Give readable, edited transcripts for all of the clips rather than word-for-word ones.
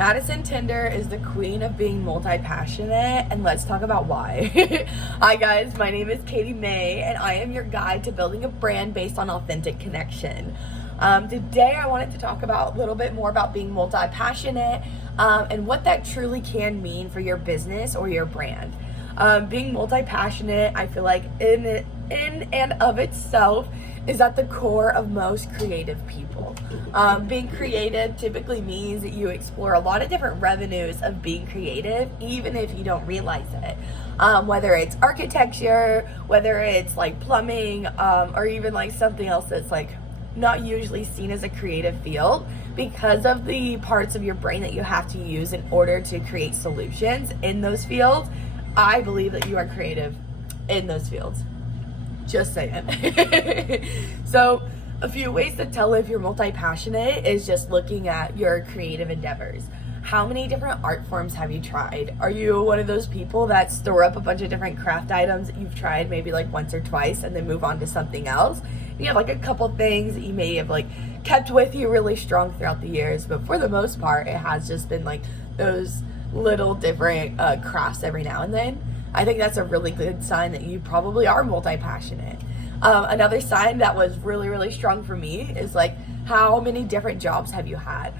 Madison Tinder is the queen of being multi-passionate, and let's talk about why. Hi guys, my name is Katie May, and I am your guide to building a brand based on authentic connection. Today I wanted to talk about a little bit more about being multi-passionate and what that truly can mean for your business or your brand. Being multi-passionate, I feel like in and of itself is at the core of most creative people. Being creative typically means that you explore a lot of different revenues of being creative, even if you don't realize it. Whether it's architecture, whether it's like plumbing, or even like something else that's like not usually seen as a creative field, because of the parts of your brain that you have to use in order to create solutions in those fields. I believe that you are creative in those fields. Just saying. So a few ways to tell if you're multi-passionate is just looking at your creative endeavors. How many different art forms have you tried? Are you one of those people that store up a bunch of different craft items that you've tried maybe like once or twice and then move on to something else? You have like a couple things that you may have like kept with you really strong throughout the years, but for the most part it has just been like those little different crafts every now and then. I think that's a really good sign that you probably are multi-passionate. Another sign that was really strong for me is like, how many different jobs have you had?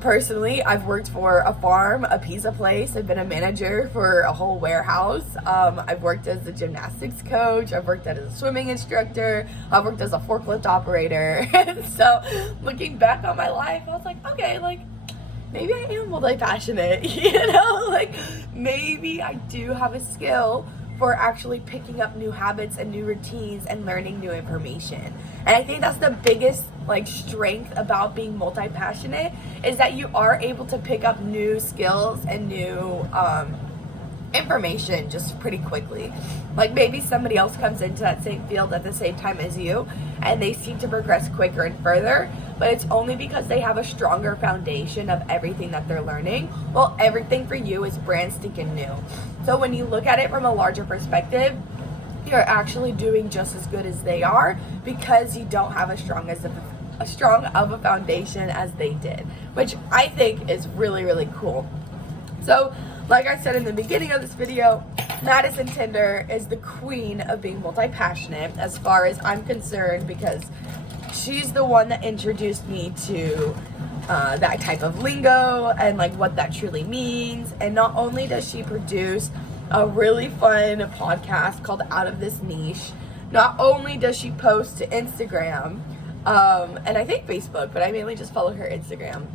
Personally, I've worked for a farm, a pizza place. I've been a manager for a whole warehouse. I've worked as a gymnastics coach. I've worked as a swimming instructor. I've worked as a forklift operator. And so looking back on my life, I was like, okay, like, maybe I am multi-passionate, like maybe I do have a skill for actually picking up new habits and new routines and learning new information. And I think that's the biggest like strength about being multi-passionate, is that you are able to pick up new skills and new information just pretty quickly. Like maybe somebody else comes into that same field at the same time as you and they seem to progress quicker and further, but it's only because they have a stronger foundation of everything that they're learning. Well, everything for you is brand stinking new. So when you look at it from a larger perspective, you're actually doing just as good as they are because you don't have as strong of a foundation as they did, which I think is really cool. So like I said in the beginning of this video, Madison Tinder is the queen of being multi-passionate as far as I'm concerned, because she's the one that introduced me to that type of lingo and like what that truly means. And not only does she produce a really fun podcast called Out of This Niche, not only does she post to Instagram and I think Facebook, but I mainly just follow her Instagram.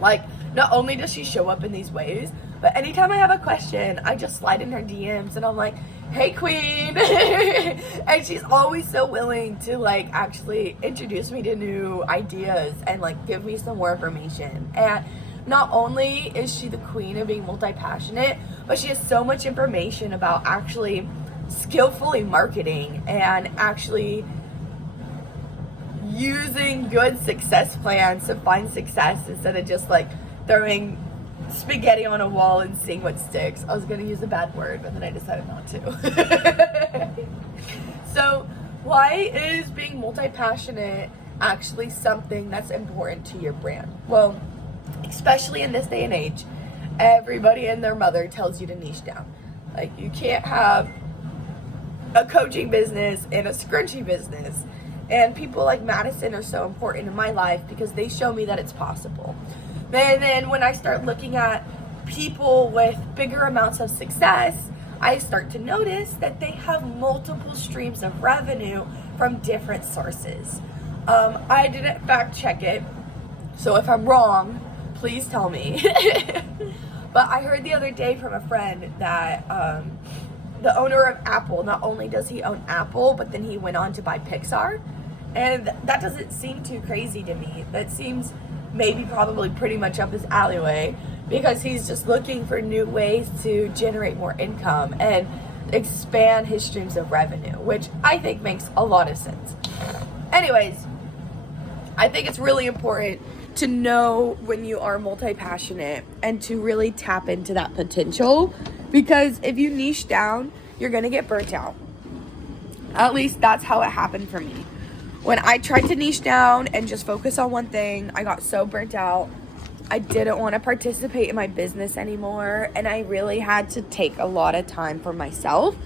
Like, not only does she show up in these ways, but anytime I have a question, I just slide in her DMs and I'm like, hey queen. And she's always so willing to like actually introduce me to new ideas and like give me some more information. And not only is she the queen of being multi-passionate, but she has so much information about actually skillfully marketing and actually using good success plans to find success instead of just like throwing spaghetti on a wall and seeing what sticks. I was going to use a bad word, but then I decided not to. So why is being multi-passionate actually something that's important to your brand? Well, especially in this day and age, everybody and their mother tells you to niche down. Like, you can't have a coaching business and a scrunchie business. And people like Madison are so important in my life because they show me that it's possible. And then when I start looking at people with bigger amounts of success, I start to notice that they have multiple streams of revenue from different sources. I didn't fact check it, so if I'm wrong, please tell me. But I heard the other day from a friend that the owner of Apple, not only does he own Apple, but then he went on to buy Pixar. And that doesn't seem too crazy to me. That seems maybe probably pretty much up his alleyway, because he's just looking for new ways to generate more income and expand his streams of revenue, which I think makes a lot of sense. Anyways, I think it's really important to know when you are multi-passionate and to really tap into that potential, because if you niche down, you're gonna get burnt out. At least that's how it happened for me. When I tried to niche down and just focus on one thing, I got so burnt out. I didn't want to participate in my business anymore, and I really had to take a lot of time for myself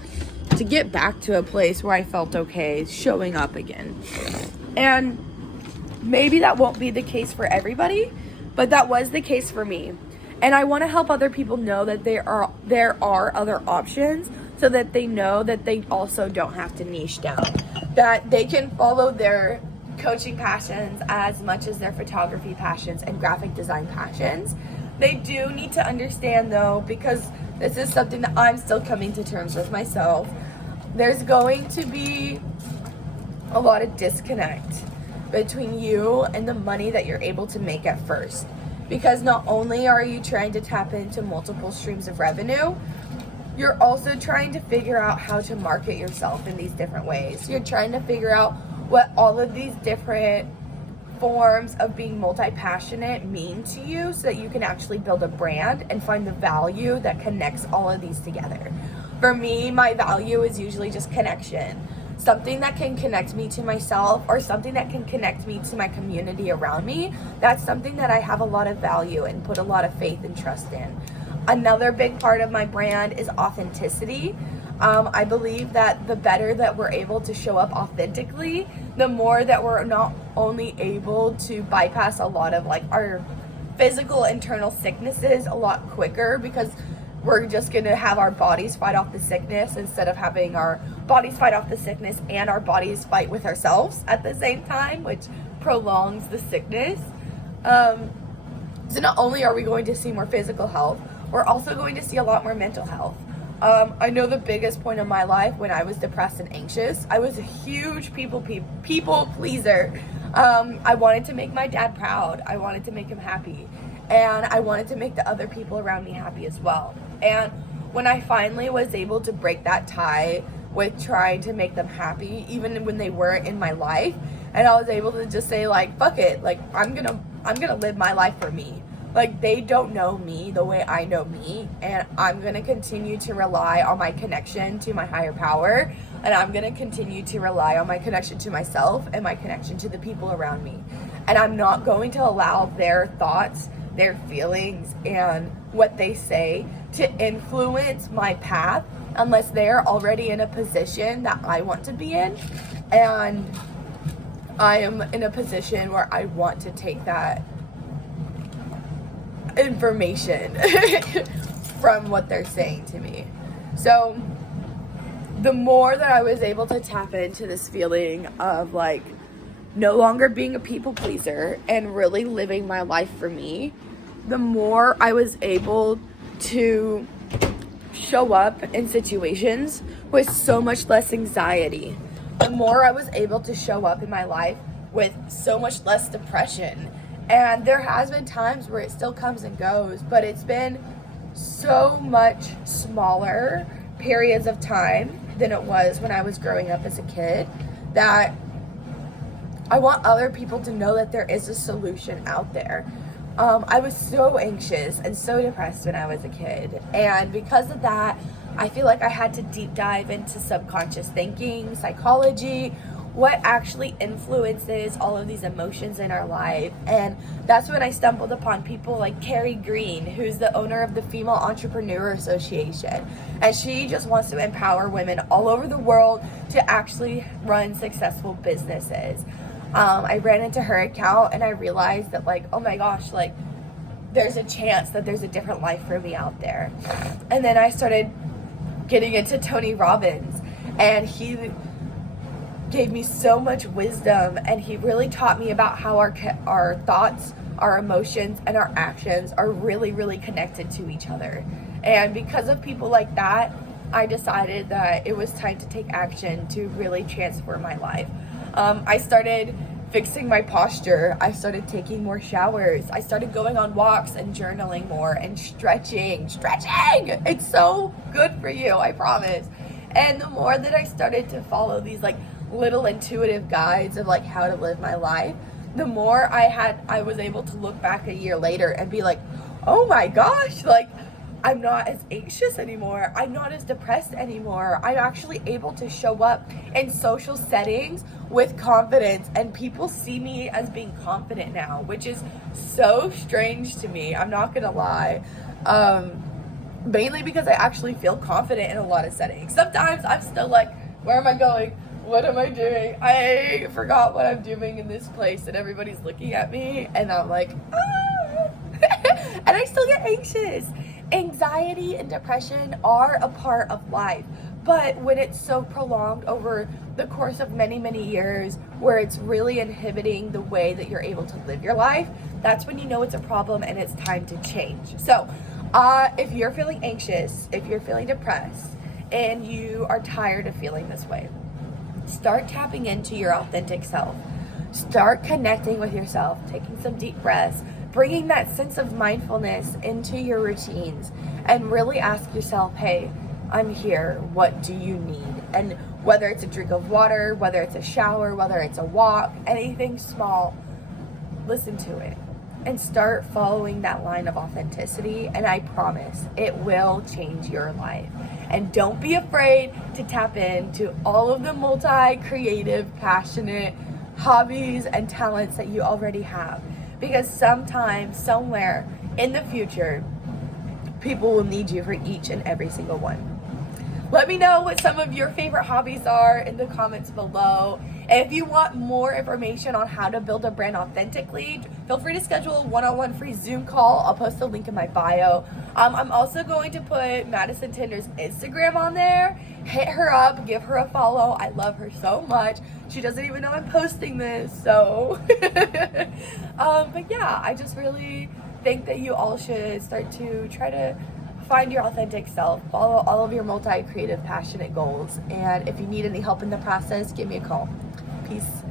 to get back to a place where I felt okay showing up again. And maybe that won't be the case for everybody, but that was the case for me. And I want to help other people know that there are other options, so that they know that they also don't have to niche down, that they can follow their coaching passions as much as their photography passions and graphic design passions. They do need to understand, though, because this is something that I'm still coming to terms with myself, there's going to be a lot of disconnect between you and the money that you're able to make at first. Because not only are you trying to tap into multiple streams of revenue, you're also trying to figure out how to market yourself in these different ways. You're trying to figure out what all of these different forms of being multi-passionate mean to you, so that you can actually build a brand and find the value that connects all of these together. For me, my value is usually just connection. Something that can connect me to myself, or something that can connect me to my community around me. That's something that I have a lot of value and put a lot of faith and trust in. Another big part of my brand is authenticity. I believe that the better that we're able to show up authentically, the more that we're not only able to bypass a lot of like our physical internal sicknesses a lot quicker, because we're just gonna have our bodies fight off the sickness instead of having our bodies fight off the sickness and our bodies fight with ourselves at the same time, which prolongs the sickness. So not only are we going to see more physical health, we're also going to see a lot more mental health. I know the biggest point of my life when I was depressed and anxious, I was a huge people pleaser. I wanted to make my dad proud. I wanted to make him happy. And I wanted to make the other people around me happy as well. And when I finally was able to break that tie with trying to make them happy, even when they weren't in my life, and I was able to just say like, fuck it, like I'm gonna live my life for me. Like, they don't know me the way I know me, and I'm gonna continue to rely on my connection to my higher power, and I'm gonna continue to rely on my connection to myself and my connection to the people around me. And I'm not going to allow their thoughts, their feelings, and what they say to influence my path unless they're already in a position that I want to be in, and I am in a position where I want to take that information from what they're saying to me. So the more that I was able to tap into this feeling of like no longer being a people pleaser and really living my life for me, the more I was able to show up in situations with so much less anxiety. The more I was able to show up in my life with so much less depression. And there has been times where it still comes and goes, but it's been so much smaller periods of time than it was when I was growing up as a kid, that I want other people to know that there is a solution out there. I was so anxious and so depressed when I was a kid, and because of that, I feel like I had to deep dive into subconscious thinking, psychology, what actually influences all of these emotions in our life. And that's when I stumbled upon people like Carrie Green, who's the owner of the Female Entrepreneur Association, and she just wants to empower women all over the world to actually run successful businesses. I ran into her account and I realized that like, oh my gosh, like there's a chance that there's a different life for me out there. And then I started getting into Tony Robbins, and he gave me so much wisdom, and he really taught me about how our thoughts, our emotions, and our actions are really, really connected to each other. And because of people like that, I decided that it was time to take action to really transform my life. I started fixing my posture. I started taking more showers. I started going on walks and journaling more and stretching. It's so good for you, I promise. And the more that I started to follow these like little intuitive guides of like how to live my life, the more I was able to look back a year later and be like, oh my gosh, like I'm not as anxious anymore. I'm not as depressed anymore. I'm actually able to show up in social settings with confidence, and people see me as being confident now, which is so strange to me. I'm not gonna lie. Mainly because I actually feel confident in a lot of settings. Sometimes I'm still like, where am I going? What am I doing? I forgot what I'm doing in this place, and everybody's looking at me, and I'm like, ah. And I still get anxious. Anxiety and depression are a part of life, but when it's so prolonged over the course of many, many years, where it's really inhibiting the way that you're able to live your life, that's when you know it's a problem and it's time to change. So, if you're feeling anxious, if you're feeling depressed, and you are tired of feeling this way, start tapping into your authentic self. Start connecting with yourself, taking some deep breaths, bringing that sense of mindfulness into your routines, and really ask yourself, hey, I'm here, what do you need? And whether it's a drink of water, whether it's a shower, whether it's a walk, anything small, listen to it and start following that line of authenticity, and I promise it will change your life. And don't be afraid to tap into all of the multi-creative, passionate hobbies and talents that you already have, because sometime, somewhere in the future, people will need you for each and every single one. Let me know what some of your favorite hobbies are in the comments below. And if you want more information on how to build a brand authentically, feel free to schedule a one-on-one free Zoom call. I'll post a link in my bio. I'm also going to put Madison Tinder's Instagram on there. Hit her up, give her a follow. I love her so much. She doesn't even know I'm posting this, so. But yeah, I just really think that you all should start to try to find your authentic self, follow all of your multi-creative, passionate goals. And if you need any help in the process, give me a call. Peace.